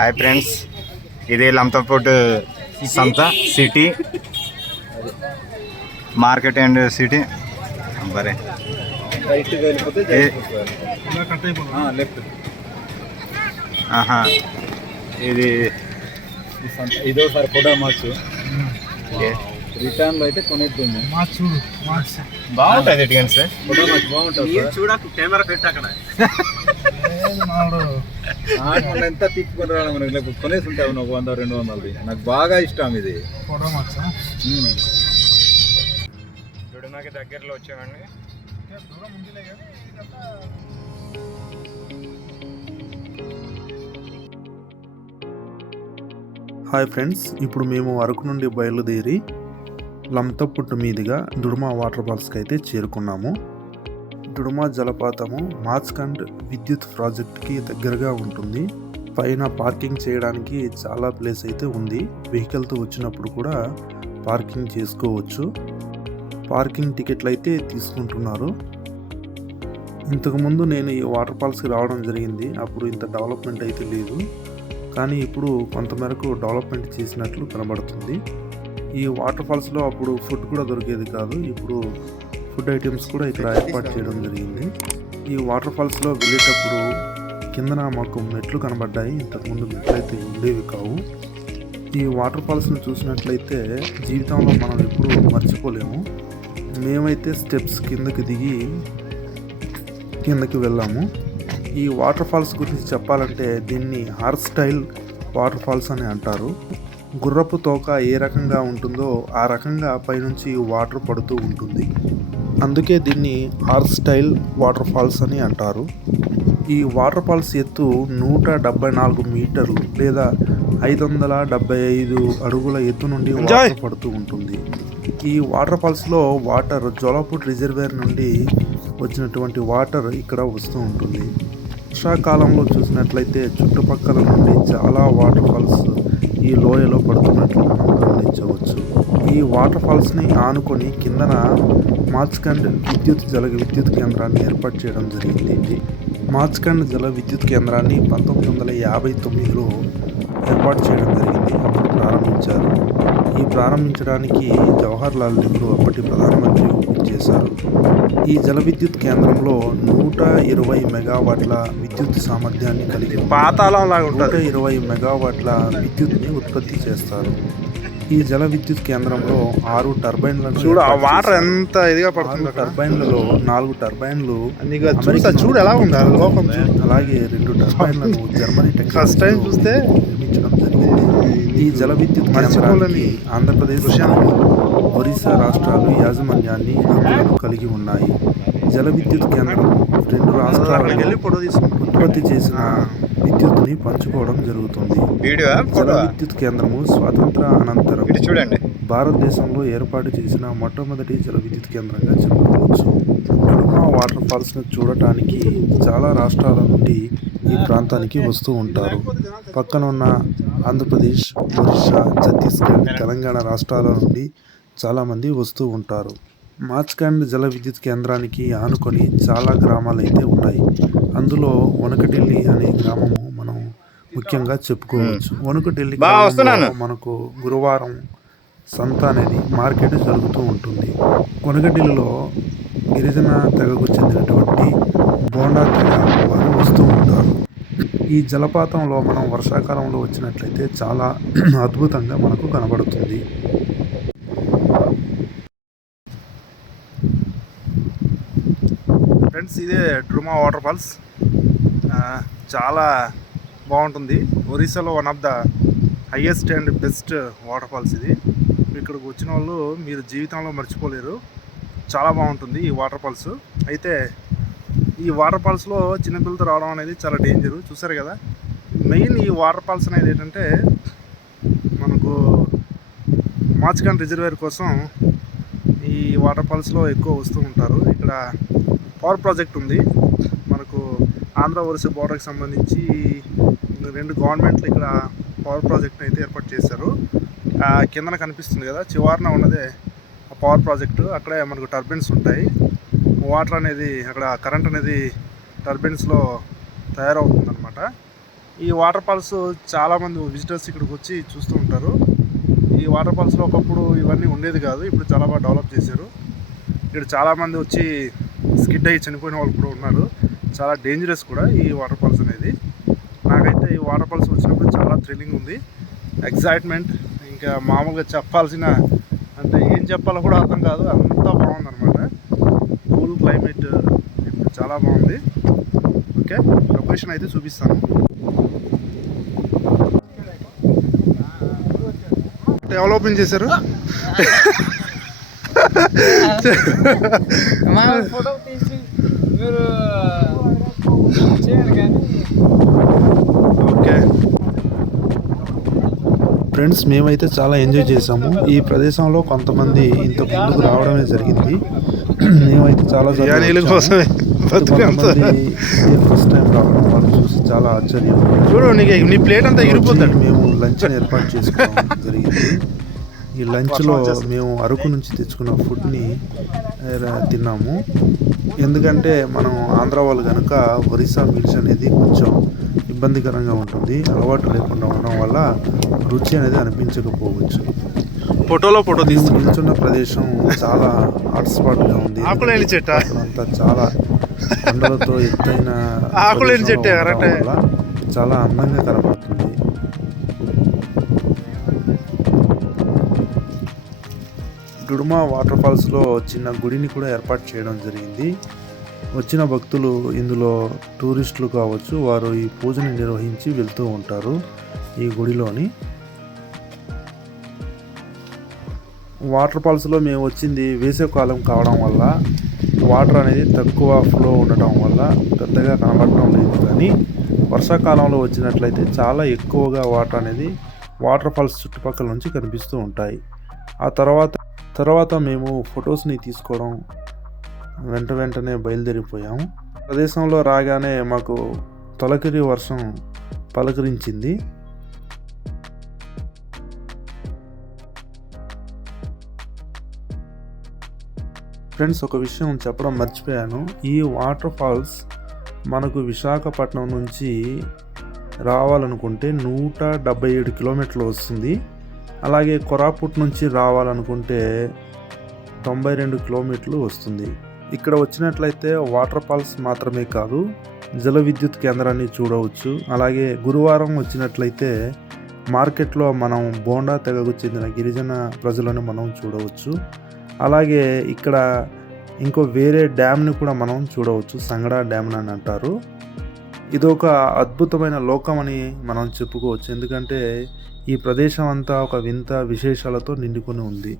Hi friends, ఇది లంతపూట్ సంత city market and city. బరే ఇది ఇదోసారి ఫోటో మార్చు. రిటర్న్ లో అయితే కొనేద్దాము. బాగుంటుంది ఎటుకండి సార్, ఫోటో మార్చు బాగుంటుంది. చూడకు కెమెరా పెట్టి అక్కడ ఎంత తిప్పుకొని రావడం మనకి, లేకపోతే కొనేసి ఉంటావు నాకు 100-200. నాకు బాగా ఇష్టం ఇది. ఫోటో మార్చా దుడుమాకి దగ్గరలో వచ్చామండి. హాయ్ ఫ్రెండ్స్, ఇప్పుడు మేము అరకు నుండి బయలుదేరి లంతపుట్టు మీదుగా దుడుమా వాటర్ ఫాల్స్కి అయితే చేరుకున్నాము. దుడుమా జలపాతము ముచ్ఖండ్ విద్యుత్ ప్రాజెక్ట్కి దగ్గరగా ఉంటుంది. పైన పార్కింగ్ చేయడానికి చాలా ప్లేస్ అయితే ఉంది. వెహికల్తో వచ్చినప్పుడు కూడా పార్కింగ్ చేసుకోవచ్చు. పార్కింగ్ టికెట్లు అయితే తీసుకుంటున్నారు. ఇంతకుముందు నేను ఈ వాటర్ ఫాల్స్కి రావడం జరిగింది. అప్పుడు ఇంత డెవలప్మెంట్ అయితే లేదు, కానీ ఇప్పుడు కొంతమేరకు డెవలప్మెంట్ చేసినట్లు కనబడుతుంది. ఈ వాటర్ ఫాల్స్లో అప్పుడు ఫుడ్ కూడా దొరికేది కాదు. ఇప్పుడు ఫుడ్ ఐటమ్స్ కూడా ఇక్కడ ఏర్పాటు చేయడం జరిగింది. ఈ వాటర్ ఫాల్స్లో వెళ్ళేటప్పుడు కిందన మాకు మెట్లు కనబడ్డాయి. ఇంతకుముందు మెట్లు అయితే ఉండేవి కావు. ఈ వాటర్ ఫాల్స్ను చూసినట్లయితే జీవితంలో మనం ఎప్పుడూ మర్చిపోలేము. మేమైతే స్టెప్స్ కిందకి దిగి కిందకి వెళ్ళాము. ఈ వాటర్ ఫాల్స్ గురించి చెప్పాలంటే దీన్ని హార్స్ స్టైల్ వాటర్ ఫాల్స్ అని అంటారు. గుర్రపు తోక ఏ రకంగా ఉంటుందో ఆ రకంగా పైనుంచి వాటర్ పడుతూ ఉంటుంది. అందుకే దీన్ని హార్స్ స్టైల్ వాటర్ ఫాల్స్ అని అంటారు. ఈ వాటర్ ఫాల్స్ ఎత్తు 174 మీటర్లు లేదా 575 అడుగుల ఎత్తు నుండి వాటర్ పడుతూ ఉంటుంది. ఈ వాటర్ ఫాల్స్లో వాటర్ జోలాపూట్ రిజర్వేర్ నుండి వచ్చినటువంటి వాటర్ ఇక్కడ వస్తూ ఉంటుంది. వర్షాకాలంలో చూసినట్లయితే చుట్టుపక్కల నుండి చాలా వాటర్ ఫాల్స్ ఈ లోయలో పడుతున్నట్లు మనం గమనించవచ్చు. ఈ వాటర్ ఫాల్స్ని ఆనుకొని కిందన ముచ్ఖండ్ జల విద్యుత్ కేంద్రాన్ని ఏర్పాటు చేయడం జరిగింది. ముచ్ఖండ్ జల విద్యుత్ కేంద్రాన్ని 1959లో ఏర్పాటు చేయడం జరిగింది. అప్పుడు ప్రారంభించారు. ఈ ప్రారంభించడానికి జవహర్లాల్ నెహ్రూ అప్పటి ప్రధానమంత్రి ఓపెన్ చేశారు. ఈ జల విద్యుత్ కేంద్రంలో 120 మెగావాట్ల విద్యుత్ సామర్థ్యాన్ని కలిగి 120 మెగావాట్ల విద్యుత్ని ఉత్పత్తి చేస్తారు. ఈ జల విద్యుత్ కేంద్రంలో 6 టర్బైన్లను వాటర్ ఎంత ఇదిగా పడుతుంది. టర్బైన్లలో 4 టర్బైన్లు చూడు ఎలా ఉంది అలాగే 2 టర్బైన్లను జర్మనీ ఫస్ట్ టైం చూస్తే నిర్మించడం జరిగింది. ఈ జల విద్యుత్ కేంద్రాన్ని ఆంధ్రప్రదేశ్, ఒరిస్సా రాష్ట్రాలు యాజమాన్యాన్ని హక్కులను కలిగి ఉన్నాయి. జల విద్యుత్ కేంద్రం 2 రాష్ట్రాలలో ఉత్పత్తి చేసిన విద్యుత్తుని పంచుకోవడం జరుగుతుంది. జల విద్యుత్ కేంద్రము స్వాతంత్ర అనంతరం భారతదేశంలో ఏర్పాటు చేసిన మొట్టమొదటి జల విద్యుత్ కేంద్రంగా చెప్పుకోవచ్చు. దుడుమా వాటర్ ఫాల్స్ను చూడటానికి చాలా రాష్ట్రాల నుండి ఈ ప్రాంతానికి వస్తూ ఉంటారు. పక్కన ఉన్న ఆంధ్రప్రదేశ్, ఒరిస్సా, ఛత్తీస్గఢ్, తెలంగాణ రాష్ట్రాల నుండి చాలామంది వస్తూ ఉంటారు. ముచ్ఖండ్ జల విద్యుత్ కేంద్రానికి ఆనుకొని చాలా గ్రామాలు అయితే ఉన్నాయి. అందులో వనకటిల్లి అనే గ్రామము మనం ముఖ్యంగా చెప్పుకోవచ్చు. వనకటిల్లి గ్రామంలో మనకు గురువారం సంత అనేది మార్కెట్ జరుగుతూ ఉంటుంది. వనకటిల్లిలో గిరిజన తెగకు చెందినటువంటి బోండా తెగ వారు వస్తూ ఉంటారు. ఈ జలపాతంలో మనం వర్షాకాలంలో వచ్చినట్లయితే చాలా అద్భుతంగా మనకు కనబడుతుంది. ఫ్రెండ్స్, ఇదే దుడుమా వాటర్ ఫాల్స్. చాలా బాగుంటుంది. ఒరిస్సాలో one of the highest and best water falls ఇది. ఇక్కడికి వచ్చిన వాళ్ళు మీరు జీవితంలో మర్చిపోలేరు. చాలా బాగుంటుంది ఈ వాటర్ ఫాల్స్. అయితే ఈ వాటర్ ఫాల్స్లో చిన్నపిల్లలతో రావడం అనేది చాలా డేంజరు. చూసారు కదా, మెయిన్ ఈ వాటర్ ఫాల్స్ అనేది ఏంటంటే మనకు ముచ్ఖండ్ రిజర్వేర్ కోసం ఈ వాటర్ ఫాల్స్లో ఎక్కువ వస్తూ ఉంటారు. ఇక్కడ పవర్ ప్రాజెక్ట్ ఉంది. మనకు ఆంధ్ర ఒరిస్సా బోర్డర్కి సంబంధించి 2 గవర్నమెంట్లు ఇక్కడ పవర్ ప్రాజెక్ట్ని అయితే ఏర్పాటు చేశారు. కిందన కనిపిస్తుంది కదా, చివరన ఉన్నదే పవర్ ప్రాజెక్టు. అక్కడే మనకు టర్బైన్స్ ఉంటాయి. వాటర్ అనేది అక్కడ కరెంట్ అనేది టర్బైన్స్లో తయారవుతుందన్నమాట. ఈ వాటర్ ఫాల్స్ చాలామంది విజిటర్స్ ఇక్కడికి వచ్చి చూస్తూ ఉంటారు. ఈ వాటర్ ఫాల్స్లో ఒకప్పుడు ఇవన్నీ ఉండేది కాదు, ఇప్పుడు చాలా బాగా డెవలప్ చేశారు. ఇక్కడ చాలామంది వచ్చి స్కిడ్ అయ్యి చనిపోయిన వాళ్ళు కూడా ఉన్నారు. చాలా డేంజరస్ కూడా ఈ వాటర్ ఫాల్స్ అనేది. నాకైతే ఈ వాటర్ ఫాల్స్ వచ్చినప్పుడు చాలా థ్రిల్లింగ్ ఉంది, ఎక్సైట్మెంట్. ఇంకా మామూలుగా చెప్పాల్సిన అంటే ఏం చెప్పాలో కూడా అర్థం కాదు, అంతా బాగుందన్నమాట. కూల్ క్లైమేట్ ఇప్పుడు చాలా బాగుంది. ఓకే, లొకేషన్ అయితే చూపిస్తాను. ఎవరు ఓపెన్ చేశారు? ఫోటో తీసి మీరు చేయాలి కానీ. ఓకే ఫ్రెండ్స్, మేమైతే చాలా ఎంజాయ్ చేసాము. ఈ ప్రదేశంలో కొంతమంది ఇంత ముందుకు రావడమే జరిగింది. మేమైతే చాలా కోసమే ఫస్ట్ టైం రావడం వాళ్ళు చూసి చాలా ఆశ్చర్యం. చూడు, నీ ప్లేట్ అంతా ఇరిపోతాడు. మేము లంచ్ని ఏర్పాటు చేసుకోవడం జరిగింది. ఈ లంచ్లో మేము అరకు నుంచి తెచ్చుకున్న ఫుడ్ని తిన్నాము. ఎందుకంటే మనం ఆంధ్ర వాళ్ళు కనుక ఒరిస్సా మీల్స్ అనేది కొంచెం ఇబ్బందికరంగా ఉంటుంది. అలవాటు లేకుండా ఉండడం వల్ల రుచి అనేది అనిపించకపోవచ్చు. ఫోటో నిల్చున్న ప్రదేశం చాలా హాట్ స్పాట్గా ఉంది. అంతా చాలా కొండలతో ఎత్తైన వల్ల చాలా అందంగా కనపడుతుంది. డుడుమా వాటర్ ఫాల్స్లో చిన్న గుడిని కూడా ఏర్పాటు చేయడం జరిగింది. వచ్చిన భక్తులు ఇందులో టూరిస్టులు కావచ్చు, వారు ఈ పూజని నిర్వహించి వెళ్తూ ఉంటారు ఈ గుడిలోని. వాటర్ ఫాల్స్లో మేము వచ్చింది వేసవికాలం కావడం వల్ల వాటర్ అనేది తక్కువ ఫ్లో ఉండటం వల్ల పెద్దగా కనబడటం లేదు. కానీ వర్షాకాలంలో వచ్చినట్లయితే చాలా ఎక్కువగా వాటర్ అనేది వాటర్ ఫాల్స్ చుట్టుపక్కల నుంచి కనిపిస్తూ ఉంటాయి. ఆ తర్వాత మేము ఫొటోస్ని తీసుకోవడం వెంటనే బయలుదేరిపోయాము. ప్రదేశంలో రాగానే మాకు తొలకరి వర్షం పలకరించింది. ఫ్రెండ్స్, ఒక విషయం చెప్పడం మర్చిపోయాను. ఈ వాటర్ ఫాల్స్ మనకు విశాఖపట్నం నుంచి రావాలనుకుంటే 177 కిలోమీటర్లు వస్తుంది. అలాగే కొరాపుట్ నుంచి రావాలనుకుంటే 92 కిలోమీటర్లు వస్తుంది. ఇక్కడ వచ్చినట్లయితే వాటర్ ఫాల్స్ మాత్రమే కాదు, జల విద్యుత్ కేంద్రాన్ని చూడవచ్చు. అలాగే గురువారం వచ్చినట్లయితే మార్కెట్లో మనం బోండా తెగకు చెందిన గిరిజన ప్రజలను మనం చూడవచ్చు. అలాగే ఇక్కడ ఇంకో వేరే డ్యామ్ని కూడా మనం చూడవచ్చు, సంగడా డ్యామ్ అని అంటారు. ఇదొక అద్భుతమైన లోకం అని మనం చెప్పుకోవచ్చు. ఎందుకంటే ఈ ప్రదేశం అంతా ఒక వింత విశేషాలతో నిండుకొని ఉంది.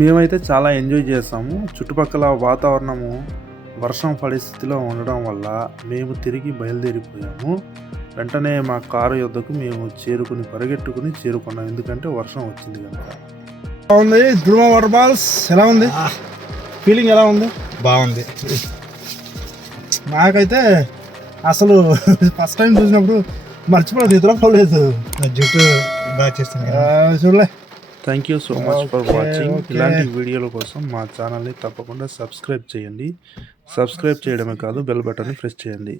మేమైతే చాలా ఎంజాయ్ చేసాము. చుట్టుపక్కల వాతావరణము వర్షం పడే స్థితిలో ఉండడం వల్ల మేము తిరిగి బయలుదేరిపోయాము. వెంటనే మా కారు యొద్దకు మేము పరిగెట్టుకుని చేరుకున్నాం, ఎందుకంటే వర్షం వచ్చింది కనుక. బాగుంది. డుడుమా వాటర్ ఫాల్స్ ఎలా ఉంది? ఫీలింగ్ ఎలా ఉంది? బాగుంది. నాకైతే అసలు ఫస్ట్ టైం చూసినప్పుడు మర్చిపోలేదు, ఎదురపోలేదు. జుట్టు బాగా చేస్తాను చూడలే. Thank you so much for watching. ఇలాంటి వీడియోల కోసం మా ఛానల్ని తప్పకుండా సబ్స్క్రైబ్ చేయండి. సబ్స్క్రైబ్ చేయడమే కాదు, బెల్ బటన్ని ప్రెస్ చేయండి.